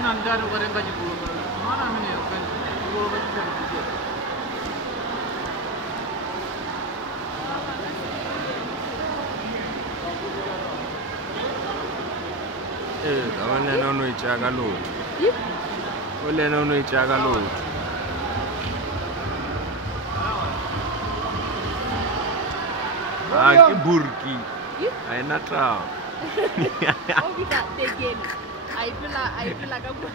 Minanjaro karen kaji puluh mana mini kan puluh kaji puluh. Kawan yang nonu icaga lu. Oleh nonu icaga lu. Que burki. Aí na trau. Oh, kita tegen. Ai pula kamu